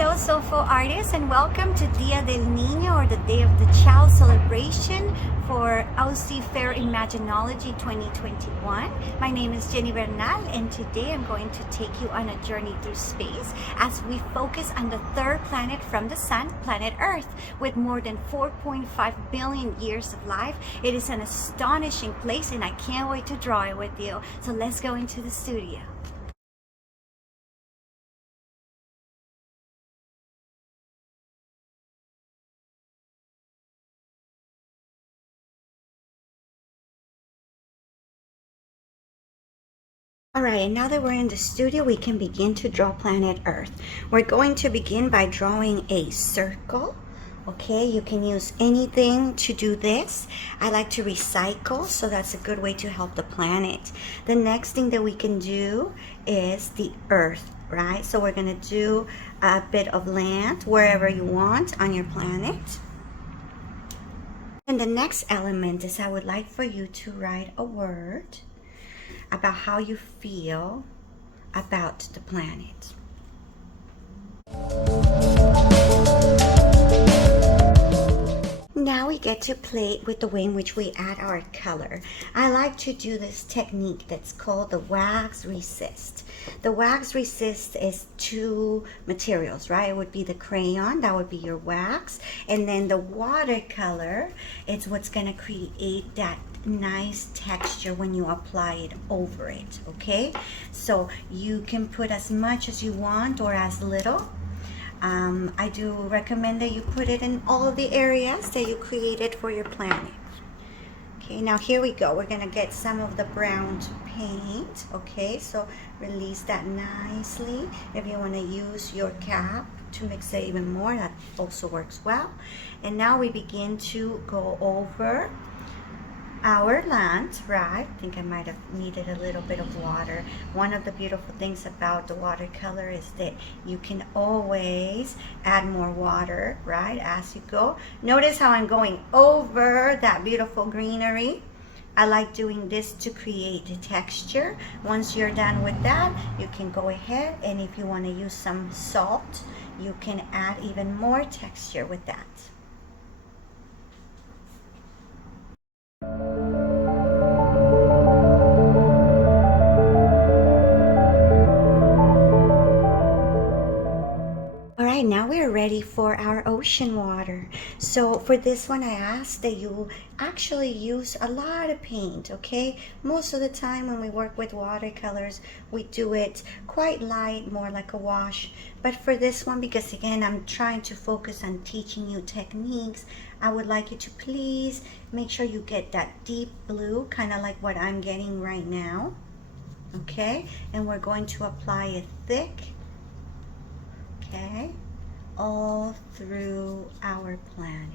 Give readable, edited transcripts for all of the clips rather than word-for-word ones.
Hello, Sofo artists, and welcome to Día del Niño, or the Day of the Child celebration for OC Fair Imaginology 2021. My name is Yenny Bernal, and today I'm going to take you on a journey through space as we focus on the third planet from the sun, planet Earth. With more than 4.5 billion years of life, it is an astonishing place, and I can't wait to draw it with you. So let's go into the studio. Alright, and now that we're in the studio, we can begin to draw planet Earth. We're going to begin by drawing a circle. Okay, you can use anything to do this. I like to recycle, so that's a good way to help the planet. The next thing that we can do is the Earth, right? So we're going to do a bit of land wherever you want on your planet. And the next element is I would like for you to write a word about how you feel about the planet. Now we get to play with the way in which we add our color. I like to do this technique that's called the wax resist. The wax resist is two materials, right? It would be the crayon, that would be your wax, and then the watercolor is what's gonna create that nice texture when you apply it over it. Okay, so you can put as much as you want or as little. I do recommend that you put it in all of the areas that you created for your planet. Okay, now here we go. We're gonna get some of the brown to paint. Okay, so release that nicely. If you want to use your cap to mix it even more, that also works well. And now we begin to go over our land, right? I think I might have needed a little bit of water. One of the beautiful things about the watercolor is that you can always add more water, right, as you go. Notice how I'm going over that beautiful greenery. I like doing this to create the texture. Once you're done with that, you can go ahead, and if you want to use some salt, you can add even more texture with that. Now we're ready for our ocean water. So for this one, I ask that you actually use a lot of paint, okay? Most of the time when we work with watercolors, we do it quite light, more like a wash. But for this one, because again, I'm trying to focus on teaching you techniques, I would like you to please make sure you get that deep blue, kind of like what I'm getting right now, okay? And we're going to apply it thick, okay, all through our planet.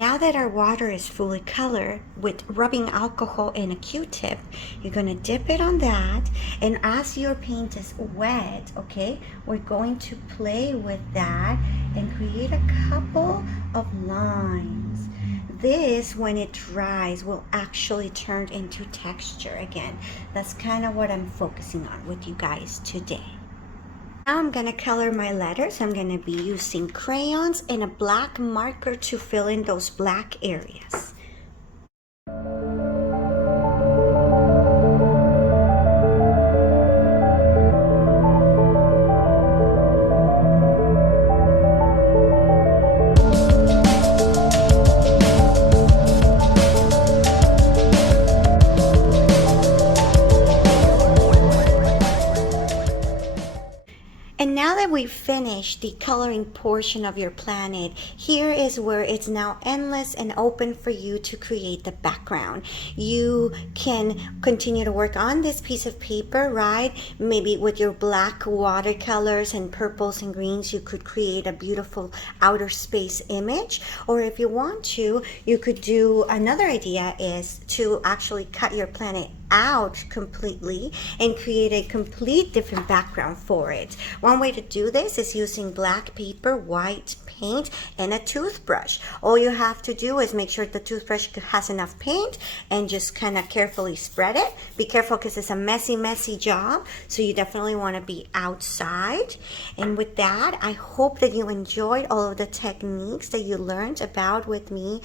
Now that our water is fully colored, with rubbing alcohol and a Q-tip, you're going to dip it on that, and as your paint is wet, okay, we're going to play with that and create a couple of lines. This, when it dries, will actually turn into texture again. That's kind of what I'm focusing on with you guys today. Now I'm going to color my letters. I'm going to be using crayons and a black marker to fill in those black areas. And now that we've finished the coloring portion of your planet, here is where it's now endless and open for you to create the background. You can continue to work on this piece of paper, right? Maybe with your black watercolors and purples and greens, you could create a beautiful outer space image. Or if you want to, you could do another idea is to actually cut your planet out completely and create a complete different background for it. One way to do this is using black paper, white paint, and a toothbrush. All you have to do is make sure the toothbrush has enough paint and just kind of carefully spread it. Be careful because it's a messy job, so you definitely want to be outside. And with that, I hope that you enjoyed all of the techniques that you learned about with me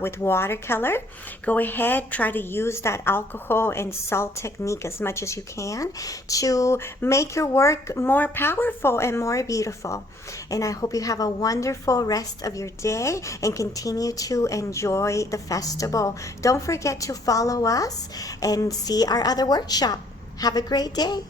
with watercolor. Go ahead, try to use that alcohol and salt technique as much as you can to make your work more powerful and more beautiful. And I hope you have a wonderful rest of your day and continue to enjoy the festival. Don't forget to follow us and see our other workshop. Have a great day.